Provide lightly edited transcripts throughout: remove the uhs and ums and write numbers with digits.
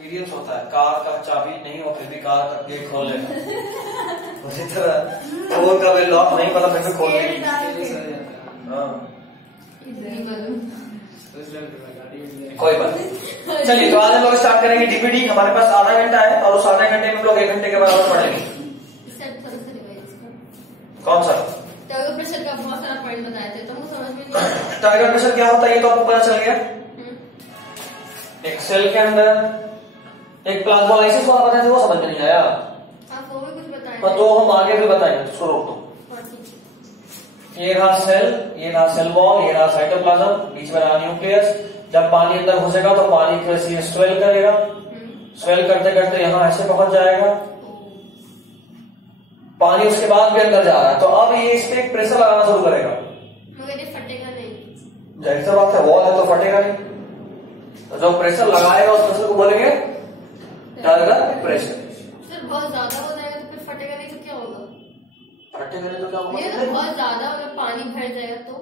Experience होता है, car का चाबी नहीं हो फिर भी कार का गेट खोल लेगा, उसी तरह डोर का भी लॉक नहीं पता फिर भी खोल लेगा। हाँ कोई बात नहीं। चलिए तो आज हम लोग स्टार्ट करेंगे डीपीडी। हमारे पास आधा घंटा है और उस आधे घंटे में हम लोग 1 घंटे के बराबर पढ़ेंगे। कौन सा टारगेट प्रेशर का बहुत सारा पॉइंट बताए थे तो मुझे समझ में नहीं आया। टारगेट प्रेशर क्या होता है ये तो आपको पता चल गया। एक सेल के अंदर एक प्लाज्मोलाइसिस वाला बताया था वो समझ में नहीं आया। आप वो भी कुछ बताए तो हम आगे भी बताएंगे, उसको रोक दो। ये रहा सेल, ये रहा सेल वॉल, ये रहा साइटोप्लाज्म, बीच में रहा न्यूक्लियस। जब पानी अंदर घुसेगा तो पानी कैसे स्वेल करेगा, स्वेल करते करते यहाँ ऐसे पहुंच जाएगा। पानी उसके बाद भी अंदर जा रहा है तो अब ये इस पे एक प्रेशर लगाना शुरू करेगा, मगर ये फटेगा नहीं। जाहिर सी बात है वॉल है तो फटेगा नहीं, तो जो प्रेशर लगाएगा उस प्रेशर को बोलेंगे टारगेट प्रेशर। सर बहुत ज्यादा हो जाएगा तो फिर फटेगा नहीं तो क्या होगा? फटेगा नहीं तो क्या होगा? ये तो बहुत ज्यादा अगर पानी भर जाएगा तो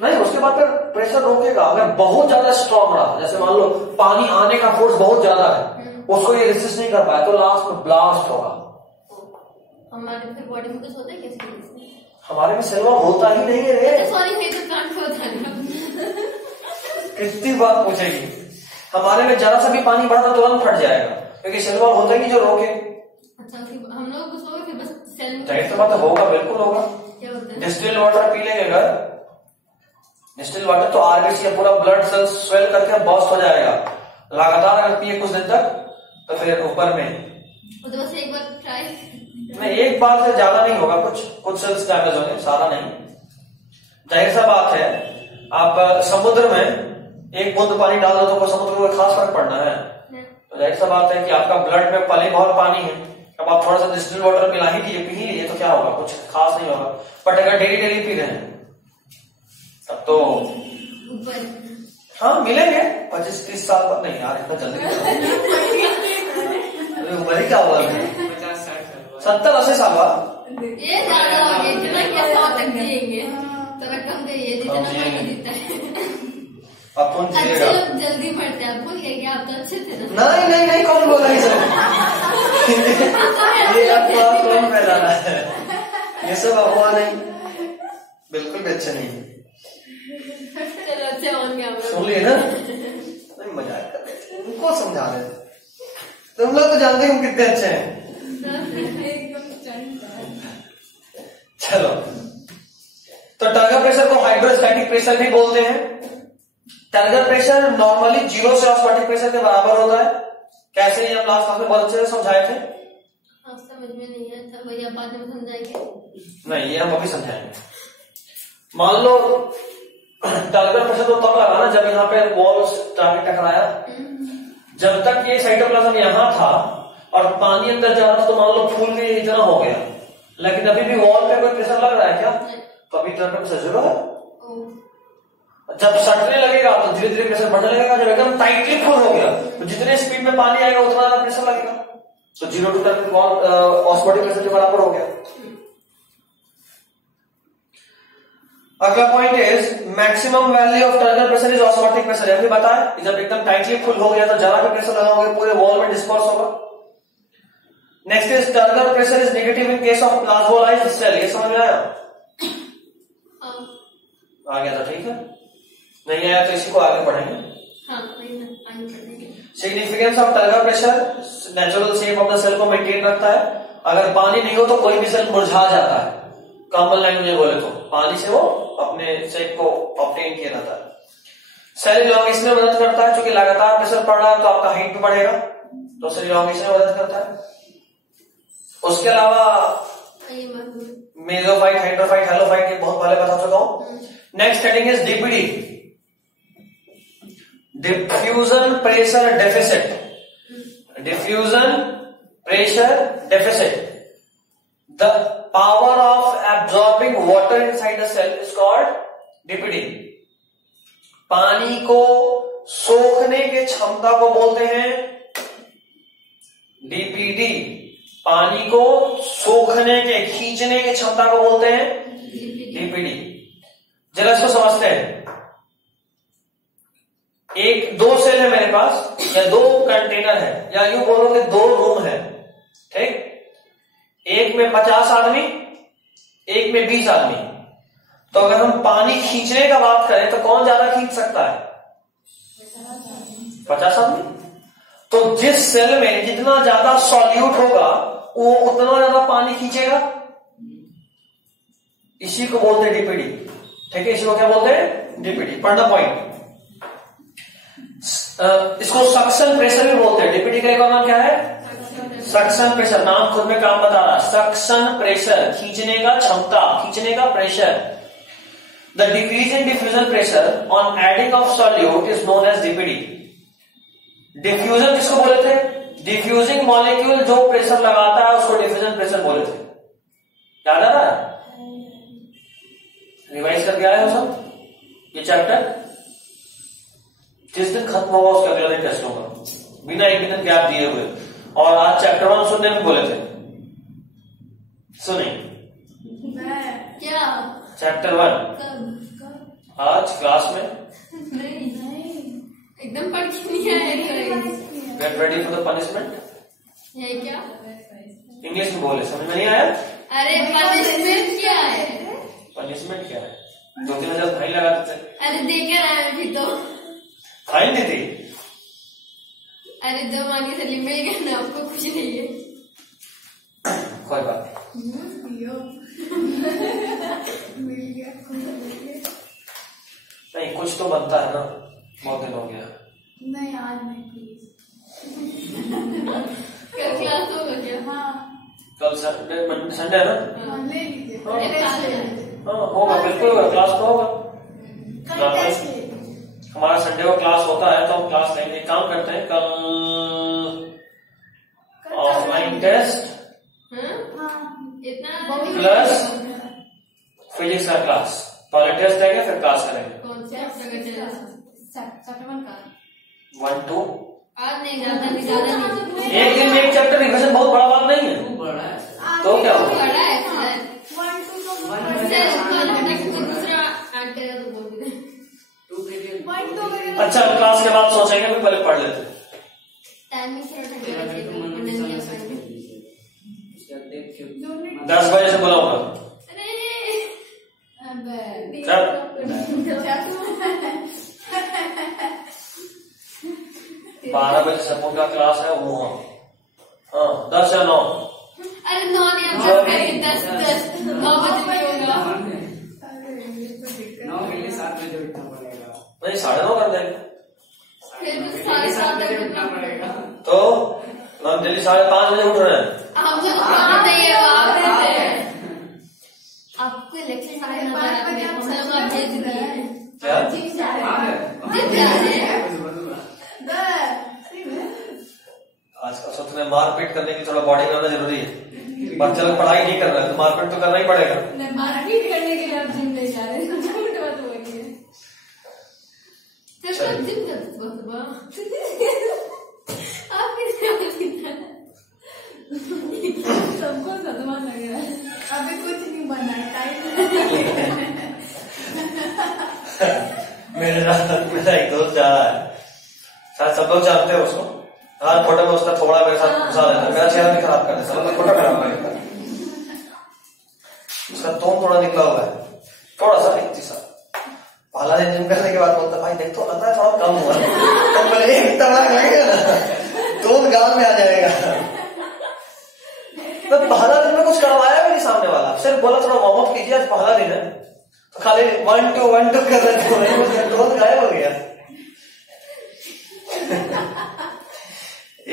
नहीं, उसके बाद फिर प्रेशर रोकेगा। अगर बहुत ज्यादा स्ट्रॉन्ग रहा, जैसे मान लो पानी आने का फोर्स बहुत ज्यादा है, उसको ये रेसिस्ट नहीं कर पाया तो लास्ट में ब्लास्ट होगा। हमारे फिर बॉडी में कुछ होता है कैसे? हमारे में सेल वॉल होता ही नहीं है रे। सॉरी है तो प्लांट को होता है। कितनी बात पूछेगी। हमारे में जरा सा भी पानी बढ़ा तो तुरंत फट जाएगा क्योंकि सेल वॉल होता ही नहीं जो रोके। अच्छा हम लोग कुछ होगा फिर बस सेल जाहिर सी बात है होगा, बिल्कुल होगा। क्या होता है? डिस्टिल्ड वाटर पी लेंगे अगर, डिस्टिल्ड वाटर तो आरबीसी पूरा ब्लड सेल्स स्वेल करके बस्ट हो जाएगा। लगातार अगर पिए कुछ दिन तक तो फिर ऊपर में तो बस एक बार ट्राई नहीं, एक बार से ज्यादा नहीं होगा, कुछ सेल्स डैमेज होंगे, सारा नहीं। जाहिर सा बात है आप समुद्र में एक बूंद पानी डाल दो तो समुद्र को खास फर्क पड़ना है। तो जाहिर सा बात है कि आपका ब्लड में पहले बहुत पानी है, अब आप थोड़ा सा डिस्टिल्ड वाटर मिला ही दिए, पी ही लिए तो क्या होगा, कुछ खास नहीं होगा। बट अगर डेली डेली पी रहे हैं तब तो ऊपर हाँ मिलेंगे 25-30 साल बाद। नहीं यार इतना जल्दी ऊपर ही क्या होगा, 70-80 साल बाद। ये ज्यादा हो गया, इतना क्या 100 तक जिएंगे तो रकम दे जितना महीना जीता है। अब कौन अच्छे जिएगा? लोग जल्दी मरते हैं, भूल गए क्या? आप तो अच्छे थे ना। नहीं नहीं नहीं, कौन बोला ये सब? ये अफवाह कौन फैला रहा है? ये सब अफवाह नहीं, बिल्कुल भी अच्छे नहीं। चलो अच्छे होंगे हम लोग। सुन लिए ना? नहीं मजाक कर रहे थे, उनको समझा रहे थे। तुम लोग तो जानते हो कितने अच्छे हैं। चलो तो टारगेट प्रेशर को हाइड्रोस्टैटिक प्रेशर भी बोलते हैं। टारगेट प्रेशर नॉर्मली 0 से ऑस्मोटिक प्रेशर के बराबर होता है। कैसे, ये हम लास्ट क्लास में बहुत अच्छे से समझाए थे। आप समझ में नहीं आया था भैया, बाद में समझाएंगे। नहीं ये हम अभी समझाएंगे। मान लो टारगेट प्रेशर तो तब लगा ना जब यहाँ पे वॉल टारगेट टकराया। जब तक ये साइटोप्लाज्म यहाँ था और पानी अंदर जा रहा था तो मान लो फूल भी इतना हो गया, लेकिन अभी भी वॉल पे कोई प्रेशर लग रहा है क्या? तो अभी टारगेट प्रेशर 0 है। जब सटने लगेगा तो धीरे धीरे प्रेशर बढ़ने लगेगा। जब एकदम टाइटली फुल हो गया तो जितने स्पीड में पानी आएगा उतना ज्यादा प्रेशर लगेगा, तो 0 टू टारगेट ऑस्मोटिक प्रेशर के बराबर हो गया। अगला point is maximum value of turgor pressure is osmotic pressure. अभी बताया कि जब एकदम टाइटली फुल हो गया तो जरा भी प्रेशर लगाओगे पूरे वॉल में डिस्पर्स होगा। Next is turgor pressure is negative in case of plasmolysed cell. ये समझ में आया? आ गया था, ठीक है। नहीं आया तो इसी को आगे पढ़ेंगे। Significance of turgor pressure, natural shape of the cell को मेंटेन रखता है। अगर पानी नहीं हो तो कोई भी सेल मुरझा जाता है। कॉमन लैंग्वेज में बोले तो पानी से वो अपने शेप को ऑब्टेन किया जाता है। सेल इलॉन्गेशन में मदद करता है, क्योंकि लगातार प्रेशर पड़ रहा है तो आपका हाइट भी बढ़ेगा, तो सेल इलॉन्गेशन में मदद करता है। उसके अलावा मेसोफाइट, हाइड्रोफाइट, हेलोफाइट ये बहुत पहले बता चुका हूं। Next heading is DPD, diffusion pressure deficit. Diffusion pressure deficit, the power of absorbing water inside the cell is called DPD. पानी को सोखने की क्षमता को बोलते हैं डीपीडी। पानी को सोखने के, खींचने की क्षमता को बोलते हैं डीपीडी। जरा इसको समझते हैं। एक 2 सेल है मेरे पास या 2 कंटेनर है या यूं बोलो कि 2 रूम है, ठीक। एक में 50 आदमी, एक में 20 आदमी। तो अगर हम पानी खींचने का बात करें तो कौन ज्यादा खींच सकता है? 50 आदमी। तो जिस सेल में जितना ज्यादा सॉल्यूट होगा वो उतना ज्यादा पानी खींचेगा। इसी को बोलते हैं डीपीडी, ठीक है। इसी को क्या बोलते हैं? डीपीडी। पढ़ना पॉइंट। इसको सक्शन प्रेशर भी बोलते हैं। डीपीडी का एक और नाम क्या है? Suction pressure. नाम खुद में काम बता रहा है। सक्शन प्रेशर, खींचने का क्षमता, खींचने का pressure. The decrease in diffusion pressure on adding of solute is known as DPD. Diffusion किसको बोले थे? डिफ्यूजिंग मॉलिक्यूल जो प्रेशर लगाता है उसको डिफ्यूजन प्रेशर बोले थे। याद आ रहा है? रिवाइज करके आए हो सब ये चैप्टर? जिस दिन खत्म होगा उसका अगला दिन टेस्ट होगा बिना एक दिन गैप दिए हुए। और आज चैप्टर 1 सुनने में बोले थे, सुनिए क्या चैप्टर 1 आज क्लास में नहीं एकदम पढ़ के नहीं आया। Get ready for the punishment. यही क्या? इंग्लिश में बोले, समझ में नहीं आया? अरे पनिशमेंट क्या है? पनिशमेंट क्या है? 2-3 हजार फाइन लगा देते। अरे देकर आए अभी तो। फाइन दी थी? अरे 2 मांगी सैलरी मिल गया ना, आपको कुछ नहीं है। कोई बात नहीं, कुछ तो बनता है ना। बहुत दिन हो गया। नहीं आज नहीं प्लीज। कल क्लास होगा क्या? हाँ कल संडे है ना? ले लीजिए। हाँ होगा, बिल्कुल होगा, क्लास तो होगा। कल टेस्ट ले। हमारा संडे को क्लास होता है तो हम क्लास लेंगे। काम करते हैं कल ऑफलाइन टेस्ट इतना प्लस फिजिक्स का क्लास। पहले टेस्ट देंगे फिर क्लास करेंगे। कौन सा चैप्टर 1 का 1 2 आज नहीं, ज्यादा नहीं। एक दिन में एक चैप्टर रिविजन बहुत बड़ा बात नहीं है। तो क्या होगा? बड़ा है सर। 1 2 तो दूसरा आंटे तो बोल दे। 1 2 अच्छा क्लास के बाद सोचेंगे, फिर पहले पढ़ लेते हैं। टाइमिंग थोड़ा ठंडा रखिएगा। 10 बजे से बुलाऊंगा। चल 12 बजे सपोर्ट का क्लास है वो। हाँ 10 या 9। अरे 9 नहीं, 10 9 बजे भी होगा। 9 के लिए 7 बजे उठना पड़ेगा। नहीं 9:30 कर देंगे। फिर भी 7:30 तक उठना पड़ेगा। तो हम जल्दी 5:30 बजे उठ रहे हैं। हम लोग काम नहीं है, आप देते हैं। आपको इलेक्शन 5:30 बजे हम लोग आप भेज दिए। क्या? आज का सोच रहे मारपीट करने की थोड़ा बॉडी बनाना जरूरी है। बच्चा लोग पढ़ाई नहीं कर रहा है तो मारपीट तो करना ही पड़ेगा। मारपीट करने के लिए आप जिम नहीं जा रहे हैं। झूठ बात हो गई है। चल जिम कर सुबह। आप कितने सबको सदमा लग रहा है। अभी कुछ नहीं बना है, टाइम मेरा एक दोस्त जा रहा है, शायद सब लोग जानते हैं उसको। हर फोटो में उसका थोड़ा मेरे साथ घुसा देता है, मेरा चेहरा भी खराब कर देता है, फोटो खराब कर देता है। उसका टोन थोड़ा निकला हुआ है, थोड़ा सा एक सा। पहला दिन जिम करने के बाद बोलता भाई देख तो लगता है थोड़ा कम हुआ। तो बोले एक तबाक लगेगा ना, टोन गाल में आ जाएगा। तो पहला दिन में कुछ करवाया भी नहीं सामने वाला, सिर्फ बोला थोड़ा वार्म अप कीजिए, आज पहला दिन है। तो खाली 1 2 1 2 कर रहे थे, टोन गायब हो गया।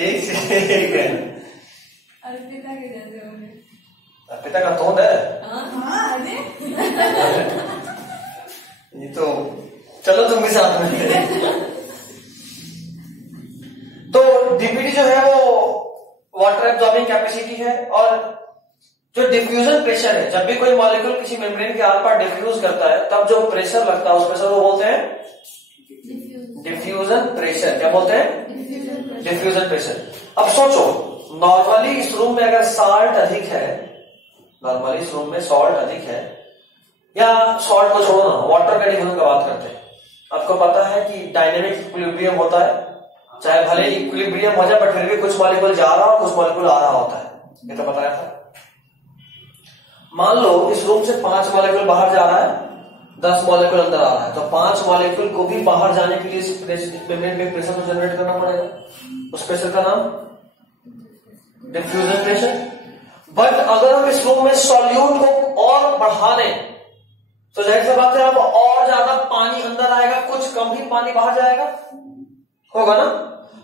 एक से एक है। अर्पिता के जैसे होंगे। अर्पिता का टोन है। हाँ अरे ये तो चलो तुम भी साथ में। तो डीपीटी जो है वो वाटर एब्जॉर्बिंग कैपेसिटी है। और जो डिफ्यूजन प्रेशर है, जब भी कोई मॉलिक्यूल किसी मेम्ब्रेन के आर पार डिफ्यूज करता है तब जो प्रेशर लगता है उस प्रेशर को बोलते हैं डिफ्यूजन प्रेशर। क्या बोलते हैं? Diffusion pressure. अब सोचो नॉर्मली इस रूम में अगर साल्ट अधिक है, नॉर्मली इस रूम में सॉल्ट अधिक है, या सॉल्ट को छोड़ो ना, वाटर का डिफ्यूजन का बात करते हैं। आपको पता है कि डायनेमिक इक्विलिब्रियम होता है, चाहे भले इक्विलिब्रियम हो जाए बट फिर भी कुछ मॉलिक्यूल जा रहा हो कुछ मॉलिक्यूल आ रहा होता है, ये तो बताया था। मान लो इस रूम से 5 मॉलिक्यूल बाहर जा रहा है, 10 मॉलिक्यूल अंदर आ रहा है, तो 5 मॉलिक्यूल को भी बाहर जाने के लिए मेम्ब्रेन पे प्रेशर को जनरेट करना पड़ेगा। उस प्रेशर का नाम डिफ्यूजन प्रेशर। बट अगर हम इस रूम में सॉल्यूट को और बढ़ा दें तो जाहिर सी बात है अब और ज्यादा पानी अंदर आएगा, कुछ कम ही पानी बाहर जाएगा, होगा ना।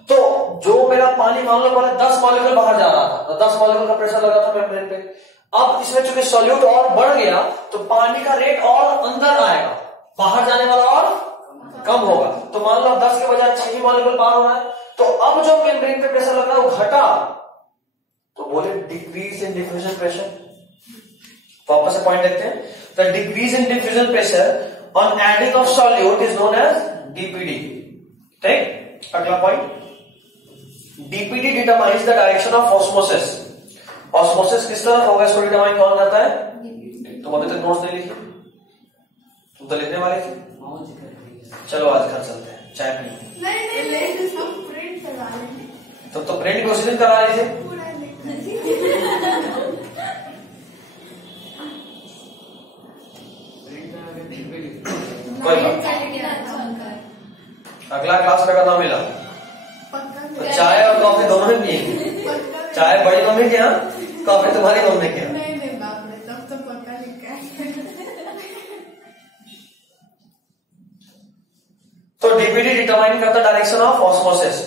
तो जो मेरा पानी मान लो पहले 10 मॉलिक्यूल बाहर जा रहा था, तो 10 मॉलिक्यूल का प्रेशर लगा था मेम्ब्रेन पे। अब इसमें चूंकि सॉल्यूट और बढ़ गया तो पानी का रेट और अंदर आएगा, बाहर जाने वाला और कम होगा। तो मान लो 10 के बजाय 6 ही मॉलिक्यूल बाहर हो रहा है, तो अब जो मेम्ब्रेन पे प्रेशर लग रहा है वो घटा, तो बोले डिक्रीज इन डिफ्यूजन प्रेशर। वापस से पॉइंट देखते हैं, the decrease in diffusion pressure on adding of solute is known as DPD. ठीक, अगला point, DPD determines the direction of osmosis. Osmosis किस तरफ होगा इसको डिटरमाइन कौन करता है? तुम अभी तक नोट्स नहीं लिखे, तुम तो लिखने वाले थे। चलो आज घर चलते हैं, चाय पीएंगे। नहीं हम प्रिंट करवा लेंगे। तुम तो प्रिंट उसी दिन करा रहे थे। पूरा कोई बात, अगला क्लास में करना मिला तो चाय और कॉफी दोनों में पिएंगे। चाय बड़ी मम्मी के यहाँ, कॉफी तुम्हारी मम्मी के यहाँ। नहीं बाप रे, तब तो पक्का लिखा है। तो डीपीडी डिटरमाइन करता direction of osmosis.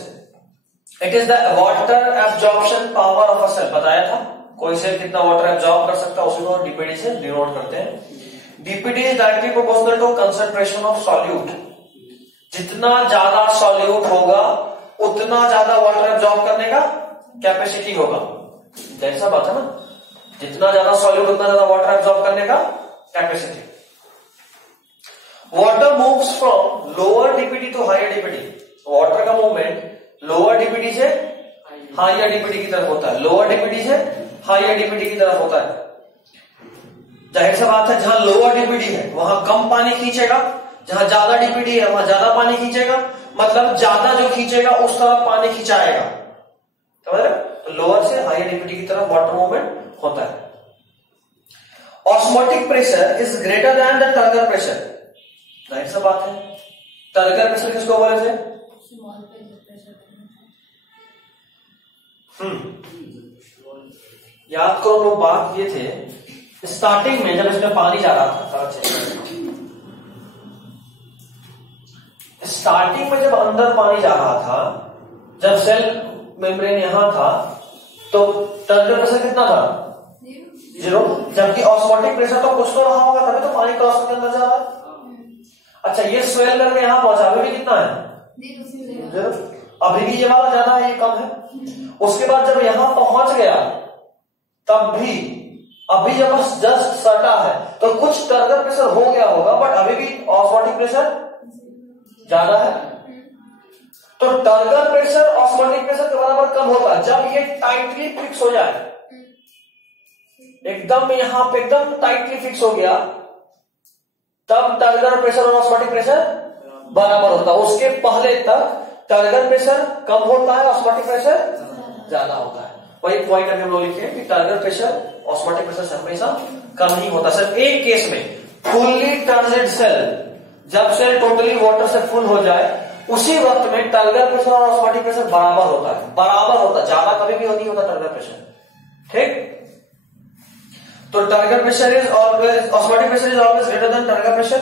It is the water absorption power of a cell. बताया था कोई सेल कितना वाटर एब्जॉर्ब कर सकता है उसी को डीपीडी से डिनोट करते हैं। DPD is directly proportional to concentration of solute. जितना ज्यादा सॉल्यूट होगा उतना ज्यादा वाटर एब्जॉर्ब करने का कैपेसिटी होगा। जैसा बात है ना, जितना ज्यादा सॉल्यूट उतना ज्यादा वाटर एब्जॉर्ब करने का capacity. Water moves from lower DPD to higher DPD. Water का मूवमेंट लोअर डीपीडी से हायर डीपीडी की तरफ होता है, लोअर डीपीडी से हायर डीपीडी की तरफ होता है। जाहिर सी बात है जहां लोअर डीपीडी है वहां कम पानी खींचेगा, जहां ज्यादा डीपीडी है वहां ज्यादा पानी खींचेगा। मतलब ज्यादा जो खींचेगा उस तरफ पानी खिंचाएगा, समझ रहे? तो लोअर से हायर डीपीडी की तरफ वाटर मूवमेंट होता है। Osmotic pressure is greater than the turgor pressure. जाहिर सी बात है, टर्गर प्रेशर किसको बोले थे? याद करो लोग, बात ये थे स्टार्टिंग में जब इसमें पानी जा रहा था, स्टार्टिंग में जब अंदर पानी जा रहा था, जब सेल मेम्ब्रेन यहां था तो टर्गर प्रेशर कितना था? 0। जबकि ऑस्मोटिक प्रेशर तो कुछ तो रहा होगा तभी तो पानी क्रॉस के अंदर जा रहा है। अच्छा, ये स्वेल करके यहां पहुंचा, अभी भी कितना है? 0। अभी भी ये वाला ज्यादा है, ये कम है। उसके बाद जब यहां पहुंच गया तब भी अभी जब जस्ट सटा है तो कुछ टर्गर प्रेशर हो गया होगा, बट अभी भी ऑस्मोटिक प्रेशर ज्यादा है। तो टर्गर प्रेशर ऑस्मोटिक प्रेशर के बराबर कम होगा जब ये टाइटली फिक्स हो जाए, एकदम यहां पे एकदम टाइटली फिक्स हो गया, तब टर्गर प्रेशर और ऑस्मोटिक प्रेशर बराबर होता है। उसके पहले तक टर्गर प्रेशर कम होता है, ऑस्मोटिक प्रेशर ज्यादा होता है। वही पॉइंट अभी हम लोग लिखे कि टर्गर प्रेशर ऑस्मोटिक प्रेशर से हमेशा कम ही होता। सिर्फ एक केस में, फुल्ली टर्जेड सेल, जब सेल टोटली वाटर से फुल हो जाए उसी वक्त में टर्गर प्रेशर और ऑस्मोटिक प्रेशर बराबर होता है, बराबर होता है, ज्यादा कभी भी नहीं होता टर्गर प्रेशर। ठीक, तो turgor pressure is always, osmotic pressure is always greater than turgor pressure,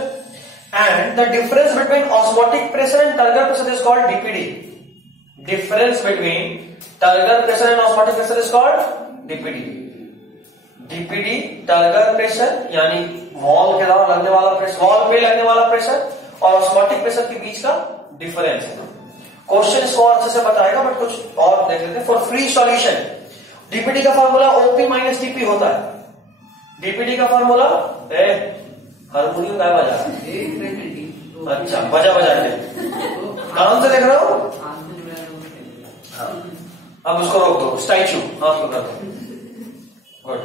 and the difference between osmotic pressure and turgor pressure is called DPD. Difference between turgor pressure and osmotic pressure is called DPD. DPD turgor pressure यानी wall के द्वारा लगने वाला pressure, wall पे लगने वाला pressure और osmotic pressure के बीच का डिफरेंस है। क्वेश्चन इसको और अच्छे से बताएगा, बट कुछ और देख लेते हैं। फॉर फ्री सॉल्यूशन डीपीडी का फॉर्मूला ओपी माइनस टीपी होता है। डीपीडी का फॉर्मूला हारमोनियम गाय बजा, अच्छा बजा के काम से देख रहे हो। हाँ, अब उसको रोक दो, स्टैचू हाथ पकड़ दो। गुड।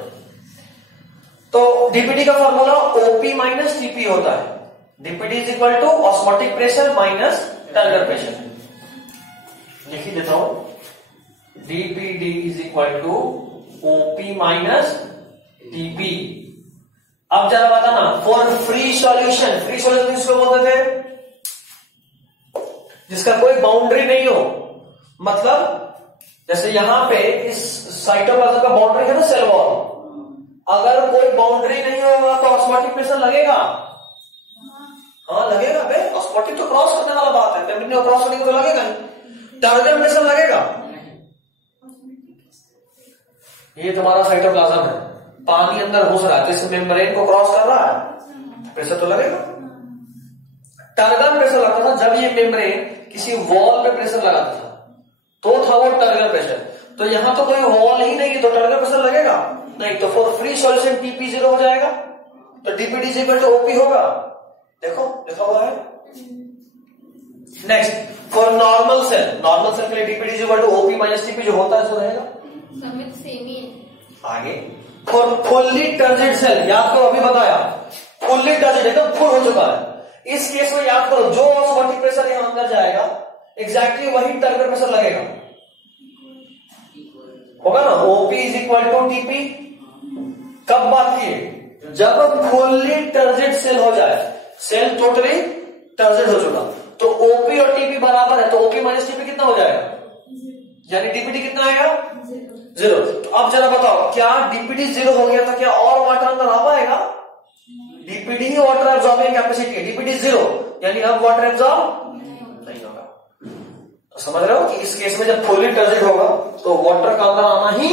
तो डीपीडी का फॉर्मूला ओपी माइनस टीपी होता है। DPD is equal to osmotic pressure minus turgor pressure. लिख ही देता हूं, DPD is equal to OP minus TP. अब जरा बताना, for free solution, free solution किसको बोलते थे? जिसका कोई बाउंड्री नहीं हो, मतलब जैसे यहां पे इस साइटोप्लाज्म का बाउंड्री है ना सेल वॉल, अगर कोई बाउंड्री नहीं होगा तो ऑस्मोटिक प्रेशर लगेगा? हाँ लगेगा बे, ऑस्मोटिक तो क्रॉस करने वाला बात है, टेम्परेचर क्रॉस करने को तो लगेगा नहीं। टर्गर प्रेशर लगेगा? ये तुम्हारा साइटोप्लाज्म है, पानी अंदर घुस रहा है तो इस मेम्ब्रेन को क्रॉस कर रहा है, प्रेशर तो लगेगा। टर्गर प्रेशर लगता था जब ये मेम्ब्रेन किसी वॉल पे प्रेशर लगाता था, तो था वो टर्गर प्रेशर। तो यहां तो कोई वॉल ही नहीं है तो टर्गर प्रेशर लगेगा नहीं। तो फॉर फ्री सॉल्यूशन टीपी 0 हो जाएगा, तो DPD is equal to OP होगा। देखो लिखा हुआ है। Next, for normal cell, normal cell के लिए DPD is equal to OP minus TP जो होता है सो रहेगा, सब में सेम ही है। आगे फॉर फुल्ली टर्जिड सेल, याद करो अभी बताया, फुल्ली टर्जिड एकदम फुल हो चुका है, इस केस में याद करो जो ऑस्मोटिक प्रेशर यहां अंदर जाएगा एग्जैक्टली वही टर्गर प्रेशर लगेगा, होगा ना। OP is equal to TP. कब बात की? जब फुल्ली टर्जिड सेल हो जाए, सेल टोटली टर्जिड हो चुका, तो ओपी और टीपी बराबर है, तो ओपी माइनस टीपी कितना हो जाएगा, यानी डीपीडी कितना आएगा 0। तो अब जरा बताओ, क्या डीपीडी 0 हो गया था, क्या और वाटर अंदर आ पाएगा? डीपीडी ही वाटर एब्जॉर्बिंग कैपेसिटी है, डीपीडी 0 यानी अब वाटर एब्जॉर्ब नहीं होगा। तो समझ रहे हो कि इस केस में जब फुल्ली टर्जिड होगा तो वाटर का अंदर आना ही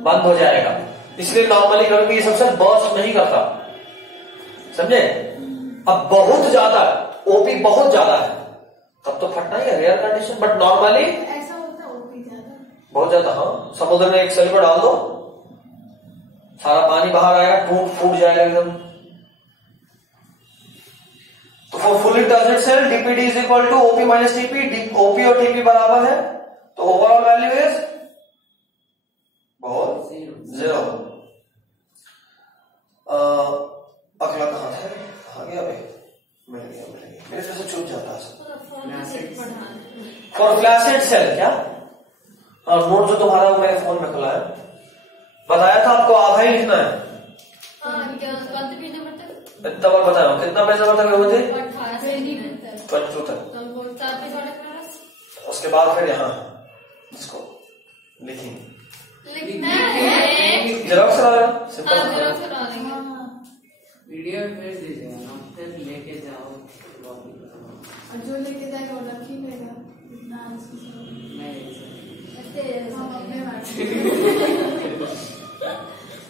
बंद हो जाएगा, इसलिए नॉर्मली कभी भी ये सबसे बर्स्ट नहीं करता, समझे। अब बहुत ज्यादा ओपी बहुत ज्यादा है तब तो फटना ही है, रेयर कंडीशन, बट नॉर्मली ऐसा होता है ओपी ज्यादा, बहुत ज्यादा। हाँ, समुद्र में एक सेल पर डाल दो, सारा पानी बाहर आएगा, टूट फूट जाएगा एकदम। तो for fully turgid cell DPD is equal to OP minus TP, OP और टीपी बराबर है, तो ओवरऑल वैल्यू इज बहुत 0। अगला कहां था, कहां गया भाई, मिल गया मेरे से छूट जाता है। फॉर फ्लैसिड सेल, क्या नोट जो तुम्हारा मेरे फोन में खुला है, बताया था आपको आधा ही लिखना है। इतना बार बताया कितना पेज नंबर तक हुए थे, 22 तक। उसके बाद फिर यहाँ इसको लिखेंगे, जेरॉक्स करा रहे हो, सिंपल वीडियो भेज दीजिएगा ना, फिर लेके जाओ और जो लेके जाएगा वो रख ही लेगा, इतना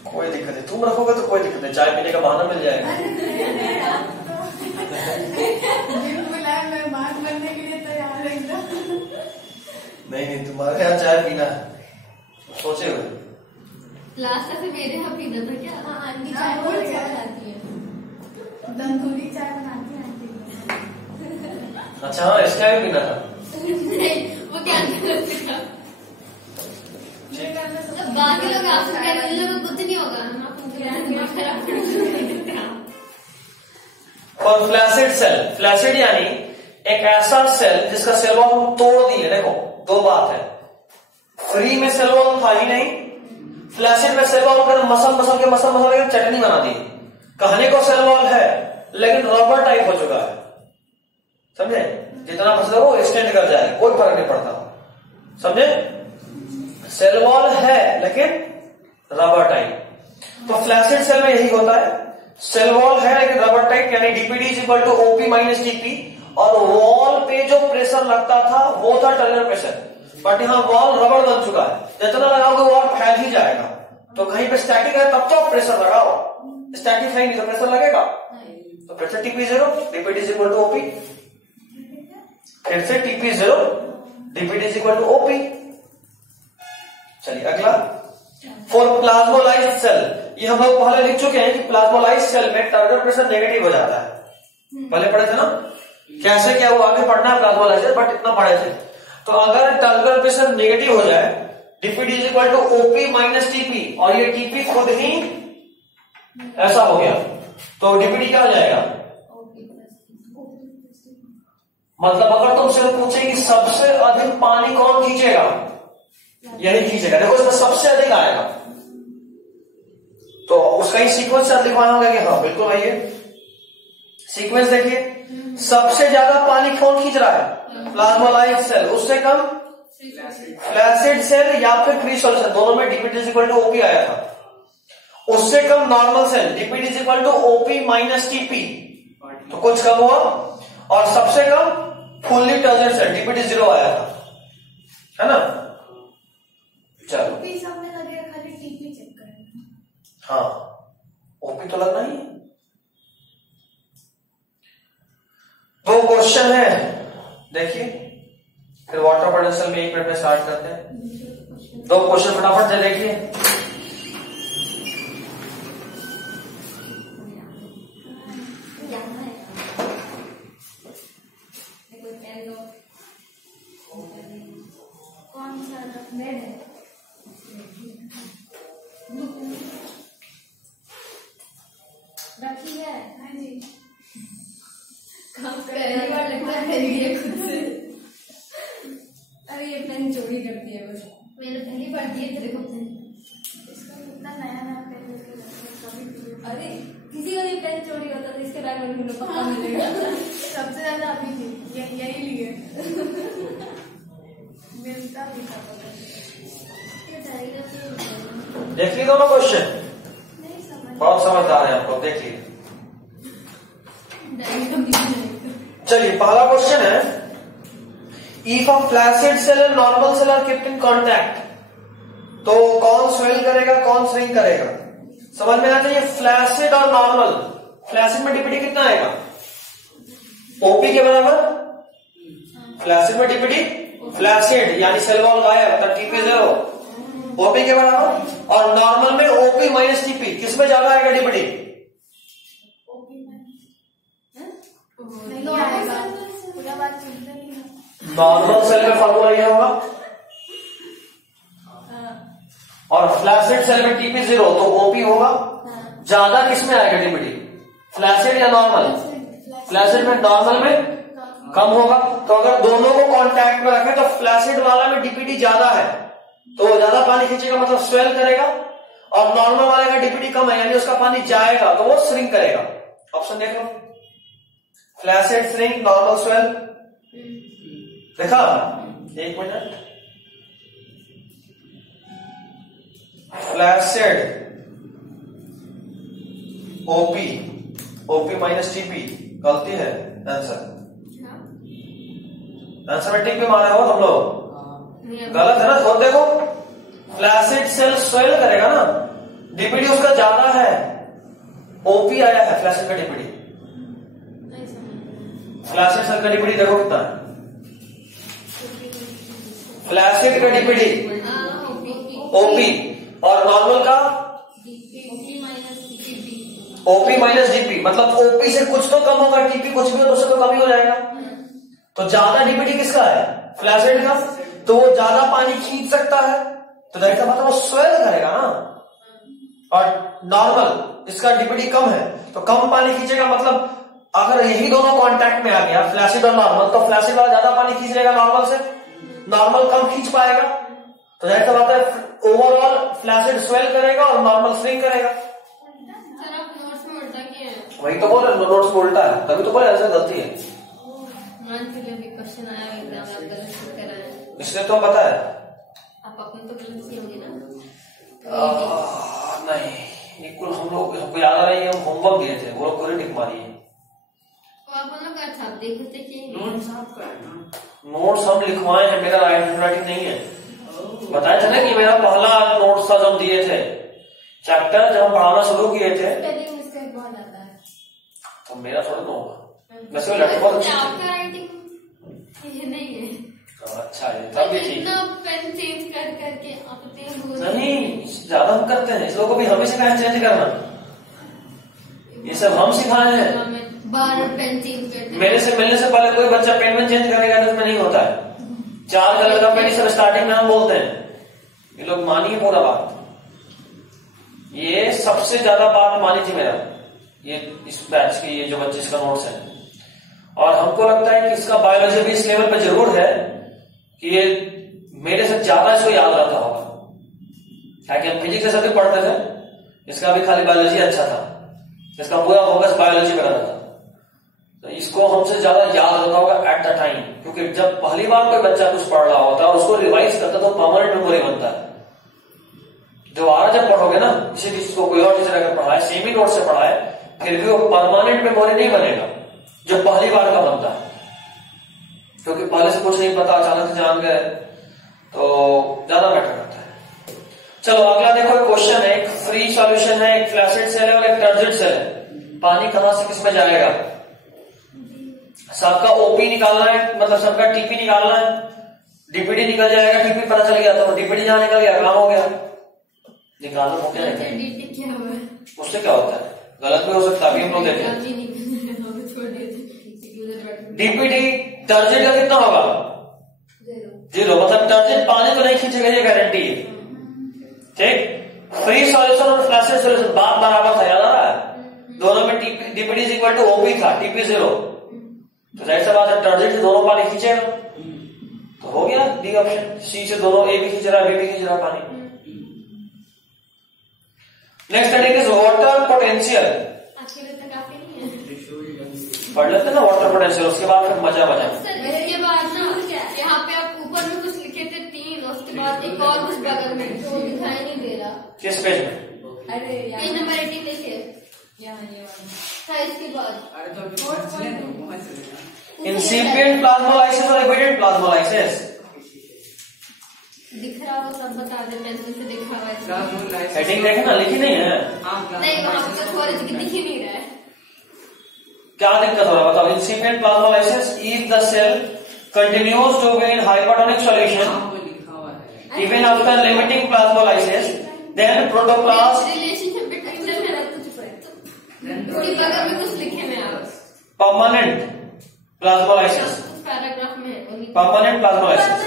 कोई दिक्कत नहीं, तुम रखोगे तो कोई दिक्कत नहीं, चाय पीने का बहाना मिल जाएगा। मैं बात करने के लिए तैयार है एकदम। नहीं तुम्हारे यहाँ चाय पीना है, सोचे हुए। लास्ट से मेरे यहाँ पीना था क्या? हाँ, आंटी चाय बनाती है, तंदूरी चाय बनाती है आंटी। अच्छा हाँ, इसका भी पीना था। वो क्या बाकी लोग आपसे कह रहे हैं, लोग कुछ नहीं होगा। और फ्लैसिड सेल, फ्लैसिड यानी एक ऐसा सेल जिसका सेल वॉल हम तोड़ दिए। देखो दो बात है, फ्री में सेल वॉल था ही नहीं, फ्लैसिड में सेल वॉल कर मसल के चटनी बना दी। कहने को सेल वॉल है लेकिन रबर टाइप हो चुका है, समझे। जितना मसल वो एक्सटेंड कर जाए, कोई फर्क नहीं पड़ता, समझे। सेल वॉल है लेकिन रबर टाइप। तो फ्लैसिड सेल में यही होता है, सेल वॉल है लेकिन रबर टाइप, यानी DPD is equal to OP minus TP. और वॉल पे जो प्रेशर लगता था वो था टर्नर प्रेशर, बट यहाँ वॉल रबर बन चुका है, जितना लगाओगे वो और फैल ही जाएगा। तो कहीं पे स्टैटिक है तब तो प्रेशर लगाओ, स्टैटिक है नहीं तो प्रेशर लगेगा। तो pressure TP 0, DPD is equal to OP. फिर से TP 0, DPD is equal to OP. चलिए अगला, फॉर प्लाज्मोलाइज्ड सेल, ये हम लोग पहले लिख चुके हैं कि प्लाज्मोलाइज्ड सेल में टर्नर प्रेशर नेगेटिव हो जाता है, पहले पढ़े थे ना कैसे, क्या वो आगे पढ़ना है प्लाज्मोलाइज्ड, बट इतना पढ़े थे। तो अगर टर्नर प्रेशर नेगेटिव हो जाए, DPD is equal to OP minus TP, और ये टीपी खुद ही ऐसा हो गया, तो डीपीडी क्या हो जाएगा, मतलब अगर तुमसे पूछे कि सबसे अधिक पानी कौन खींचेगा, यही खींचेगा। देखो इसमें सबसे अधिक आएगा तो उसका ही सीक्वेंस लिखवाना होगा कि हाँ बिल्कुल भाई सीक्वेंस देखिए, सबसे ज्यादा पानी कौन खींच रहा है, प्लाज्मोलाइट सेल, उससे कम फ्लैसिड सेल या फिर फ्री सॉल्यूशन, दोनों में DPT is equal to OP आया था। उससे कम normal cell, DPT is equal to OP minus TP, तो कुछ कम हुआ। और सबसे कम फुल्ली टर्जेंट सेल, डीपीटी 0 आया था, है ना। चलो ओपी सब में लगेगा, खाली टीपी चेक करना। हाँ ओपी तो लगना ही है। दो क्वेश्चन है देखिए, फिर वाटर पोटेंशियल में 1 मिनट में स्टार्ट करते हैं। दो क्वेश्चन फटाफट से देखिए। कौन सा रेड है? रखी है? हाँ जी। काम पहली बार लगता है मेरे लिए खुद से। अरे ये पेन चोरी करती है बस। मैंने पहली बार दिए थे देखो पेन। इसका कितना नया नया पेन लेके कभी अरे किसी को ये पेन चोरी होता तो इसके बैग में ढूंढो पक्का मिलेगा। सबसे ज्यादा अभी थी यही लिए मिलता भी था। देखिए दोनों क्वेश्चन, नहीं समझ। बहुत समझदार है आपको, देखिए। चलिए पहला क्वेश्चन है, if a flaccid cell and normal cell are kept in contact, तो कौन स्वेल करेगा कौन श्रिंक करेगा, समझ में आना चाहिए। फ्लैसिड और नॉर्मल, फ्लैसिड में डीपीटी कितना आएगा, ओपी के बराबर, फ्लैसिड में डीपीटी, फ्लैसिड यानी सेल वॉल गायब, तब टीपी 0, ओपी के बराबर। और नॉर्मल में ओपी माइनस टीपी, किसमें ज्यादा आएगा डीपीटी, नहीं आएगा, पूरा बात सुनते नहीं है। नॉर्मल सेल में फॉर्मूला ये होगा, और फ्लैसिड सेल में टीपी 0 तो ओपी होगा। ज्यादा किसमें आएगा डीपीटी, फ्लैसिड या नॉर्मल, फ्लैसिड में, नॉर्मल में कम होगा। तो अगर दोनों को कांटेक्ट में रखें तो फ्लैसिड वाला में डीपीटी ज्यादा है तो ज्यादा पानी खींचेगा, मतलब स्वेल करेगा, और नॉर्मल वाले का डीपीटी कम है यानी उसका पानी जाएगा तो वो श्रिंक करेगा। ऑप्शन देख लो, फ्लैसिड श्रिंक, नॉर्मल स्वेल। देखा, एक minute, flaccid OP, OP minus TP, गलती है आंसर, आंसर में टिक भी मारा हो तुम लोग, गलत है ना। तो देखो फ्लैसिड सेल स्वेल करेगा ना, डीपीटी उसका ज्यादा है, ओपी आया है फ्लैसिड का डीपीटी, फ्लैसिड सेल का डीपीटी देखो कितना है, फ्लैसिड का डीपीटी ओपी, और नॉर्मल का ओपी माइनस डीपी, मतलब ओपी से कुछ तो कम होगा, टीपी कुछ भी हो तो उससे तो कम ही हो जाएगा। तो ज्यादा डीपीटी किसका है, फ्लैसिड का, तो वो ज्यादा पानी खींच सकता है, तो जाहिर सा मतलब वो स्वेल करेगा ना। और नॉर्मल, इसका डीपीटी कम है तो कम पानी खींचेगा, मतलब अगर यही दोनों कांटेक्ट में आ गया फ्लैसिड और नॉर्मल, तो फ्लैसिड वाला ज्यादा पानी खींच लेगा नॉर्मल से, नॉर्मल कम खींच पाएगा, तो जाहिर सा बात है ओवरऑल फ्लैसिड स्वेल करेगा और नॉर्मल श्रिंक करेगा। वही तो बोल रहे, नोट्स में उल्टा है, तभी तो बोले ऐसा गलती है, क्वेश्चन आया एग्जाम में, आप गलत से कर रहे हैं, इसलिए तो पता है आप अपने तो गलत सी होगी ना। नहीं, बिल्कुल हम लोग, हमको याद आ रही है, हम होमवर्क दिए थे, वो लोग पूरी टिक मारी है। आप लोग का छाप देखते कि नोट्स हम लिखवाए हैं, मेरा राइटिंग नहीं है। बताया था ना कि मेरा पहला नोट्स था जब दिए थे, चैप्टर जब हम पढ़ाना शुरू किए थे, मिस्टेक बहुत आता है, तो मेरा थोड़ा ना होगा, वैसे वो लड़के बहुत अच्छे आपका राइटिंग ये नहीं है, थे। अच्छा है, तब भी ठीक इतना पेन चेंज कर करके आप नहीं, ज्यादा हम करते हैं, इस लोगों को भी हमें सिखाया चेंज करना, ये सब हम सिखाए हैं। बार पेन चेंज करते, मेरे से मिलने से पहले कोई बच्चा पेन में चेंज करेगा तो उसमें नहीं होता है, 4 कलर का पेन सब स्टार्टिंग में हम बोलते हैं, ये लोग मानिए पूरा बात, ये सबसे ज्यादा बात मानी थी मेरा, ये इस बैच की, ये जो बच्चे इसका नोट्स है। और हमको लगता है कि इसका बायोलॉजी भी इस लेवल पे जरूर है कि ये मेरे से ज्यादा इसको याद रहता होगा, ताकि हम फिजिक्स से भी पढ़ते थे, इसका भी खाली बायोलॉजी अच्छा था, इसका पूरा फोकस बायोलॉजी पे रहता था, तो इसको हमसे ज्यादा याद रहता होगा एट द टाइम, क्योंकि जब पहली बार कोई बच्चा कुछ पढ़ रहा होता है और उसको रिवाइज करता तो परमानेंट मेमोरी बनता है। दोबारा जब पढ़ोगे ना, किसी चीज को कोई और टीचर अगर पढ़ाए, सेम ही नोट से पढ़ाए, फिर भी वो परमानेंट मेमोरी नहीं बनेगा जो पहली बार का बनता है, क्योंकि पहले से कुछ नहीं पता, अचानक से जान गए तो ज्यादा मैटर करता है। चलो अगला देखो, क्वेश्चन है, एक फ्री सॉल्यूशन है, एक फ्लैसिड सेल है और एक टर्जिड सेल है। पानी कहां से किस में जाएगा? सबका ओपी निकालना है, मतलब सबका टीपी निकालना है, डीपीडी निकल जाएगा, टीपी पता चल गया तो डीपीडी जहां निकल गया काम हो गया, निकालो हो क्या है, उससे क्या होता है, गलत भी हो सकता है, अभी हम लोग देखें। डीपीडी टर्जिड का कितना होगा? 0, मतलब टर्जिड पानी तो नहीं खींचेगा, ये गारंटी है, ठीक। फ्री सॉल्यूशन और फ्लैसिड सॉल्यूशन बात बराबर था, याद आ रहा है, दोनों में DPD is equal to OP था, टीपी 0, तो जाहिर सी बात है टर्जिड से दोनों पानी खींचेगा, तो हो गया डी ऑप्शन, सी से दोनों, ए भी खींच रहा है, बी भी खींच रहा है पानी। Next topic is water potential, पढ़ लेते ना वाटर पोटेंशियल, उसके बाद फिर मजा इसके बाद ना यहाँ पे आप ऊपर में कुछ लिखे थे 3, उसके बाद एक और कुछ बगल में जो दिखाई नहीं दे रहा, किस पेज में? अरे पेज नंबर 18 देखिए, था इसके बाद इंसिपिएंट प्लाज्मोलाइसिस और एविडेंट प्लाज्मोलाइसिस दिख रहा हो सब बता दे, पेंसिल से दिखा हुआ है, हेडिंग देखे ना, लिखी नहीं है, नहीं वहां पे थोड़ा दिख ही नहीं रहा है, क्या दिक्कत हो रहा है बताओ? Incipient plasmolysis, if the cell continues to be in hypotonic solution even after limiting plasmolysis, then protoplast relationship between cell है ना, कुछ थोड़ी बगल में कुछ लिखे में आप परमानेंट प्लाज्मोलाइसिस, पैराग्राफ में परमानेंट प्लाज्मोलाइसिस,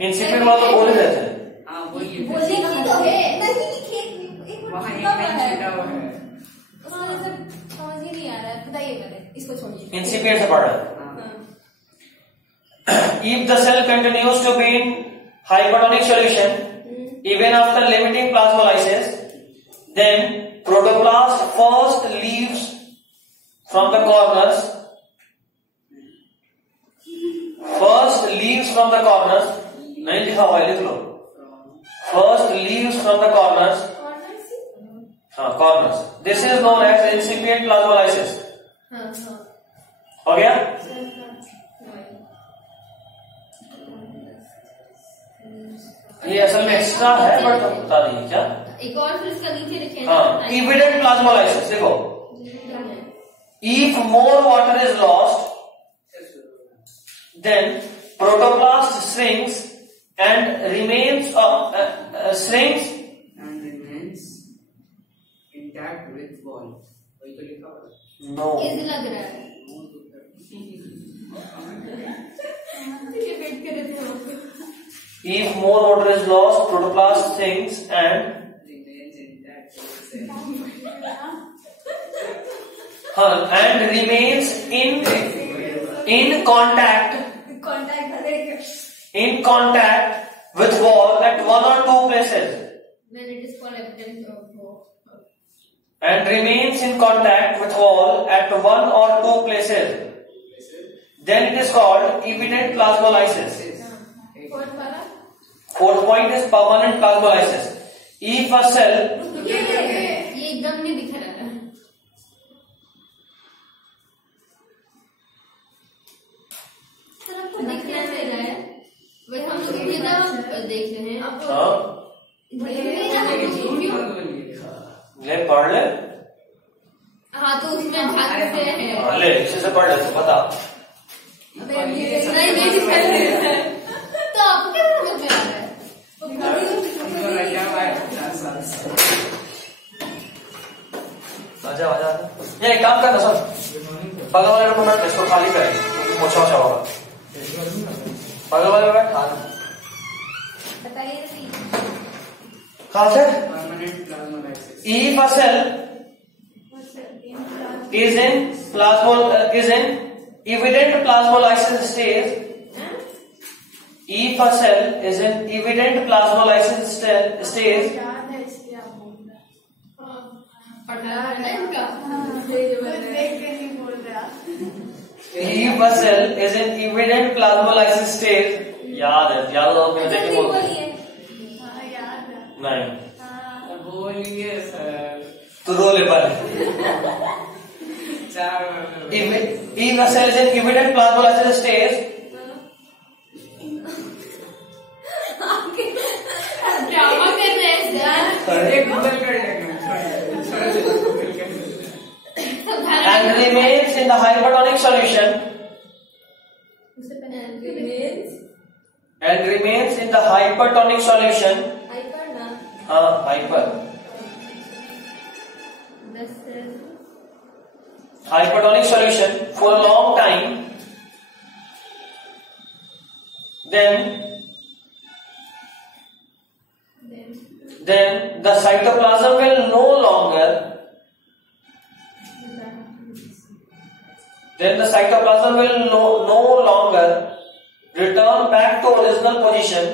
इंसिपिएंट वाला तो बोल ही रहते हैं, समझ ही नहीं आ रहा है, बताइए पहले इसको छोड़िए, इंसिपिएंट से पढ़ रहे हैं। If the cell continues to be in hypertonic solution even after limiting plasmolysis, then protoplast first leaves from the corners. नहीं लिखा हुआ है, लिख लो। First leaves from the corners. हाँ, corners. This is known as incipient plasmolysis. हो गया? ये असल में एक्स्ट्रा है, बट बता देंगे क्या। एक और फिर इसका नीचे लिखे, हाँ, evident plasmolysis देखो, if more water is lost, then protoplast shrinks and remains intact with wall. वही तो लिखा हुआ है। No. इजी लग रहा है। ये वेट कर रहे थे हम। If more water is lost, protoplast shrinks and remains intact. and remains in contact with wall at one or two places. Then it is called evidence of war. And remains in contact with wall at one or two places. Then it is called evident plasmolysis. Fourth point is permanent plasmolysis. If a cell ये एकदम नहीं दिख रहा है। Sir आपको दिखना दे रहा है, वही हम लोग इधर देख रहे हैं। ले पढ़ ले। हाँ तो उसमें भाग से है। ले इसे से पढ़ ले तो बता। नहीं दिख रहा है। तो आपको क्या समझ में आ रहा है? आजा ये एक काम करना सर, बगल वाले रूम में इसको खाली करें, मोछा मोछा होगा। बगल वाले में बैठ। बताइए कहाँ से? Permanent plasmolysis. If a cell is in evident plasmolysis stage. If a cell is in evident plasmolysis stage, याद है इसलिए आप बोल रहे पढ़ा है इनका देख के नहीं बोल रहे आप। if a cell is in evident plasmolysis stage, याद है तो मैं देख के बोलता हूं। हाँ याद है। नहीं हाँ बोलिए सर। तो रोले पर चार if a cell is in evident plasmolysis stage, drama कर रहे हैं यार। गूगल कर लेंगे and remains in the hypertonic solution, and remains in the hypertonic solution, hypertonic solution for a long time, then the cytoplasm will no longer return back to original position.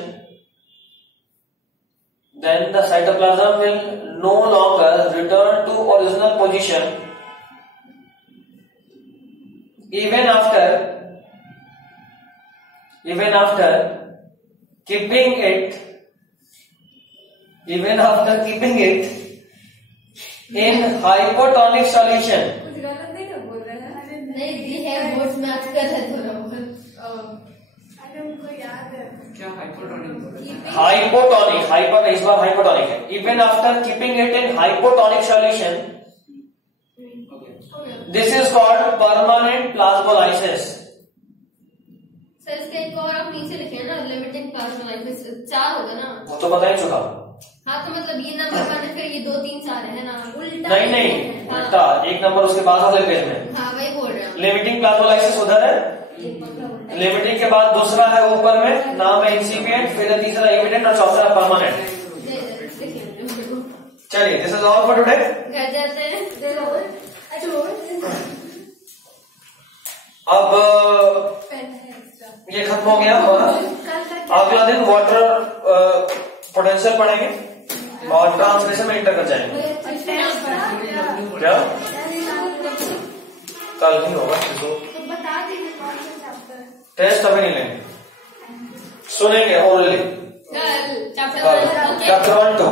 Then the cytoplasm will no longer return to original position even after keeping it in hypotonic solution. नहीं दी है votes match कर रहे थोड़ा बहुत। अरे उनको याद है। क्या हाइपोटोनिक इस बार हाइपोटोनिक है। Even after keeping it in hypotonic solution, this is called permanent plasmolysis. Sir इसके एक और आप नीचे लिखे ना लिमिटिंग प्लाज्मोलाइसिस 4 होगा ना। वो तो पता ही चुका। हाँ तो मतलब ये नंबर 1 फिर ये 2 3 4 है ना उल्टा। नहीं उल्टा एक नंबर उसके बाद वाले पेज में। हाँ वही बोल रहे हैं। लिमिटिंग प्लाज्मोलाइसिस उधर है, लिमिटिंग के बाद दूसरा है ऊपर में, नाम है इंसिपिएंट, फिर तीसरा एविडेंट और चौथा परमानेंट। चलिए this is all for today. घर जाते हैं। अब ये खत्म हो गया हमारा। अगला दिन वाटर पोटेंशियल पढ़ेंगे और ट्रांसलेशन में इंटर कर जाएंगे। क्या कल नहीं होगा तो बता दीजिए कौन सा चैप्टर। टेस्ट अभी नहीं लेंगे, सुनेंगे ओरली। चैप्टर 1 2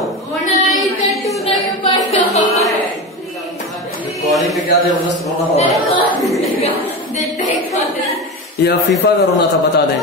कॉलिंग पे क्या जबरदस्त रोना हो रहा है। या फीफा का रोना था बता दें।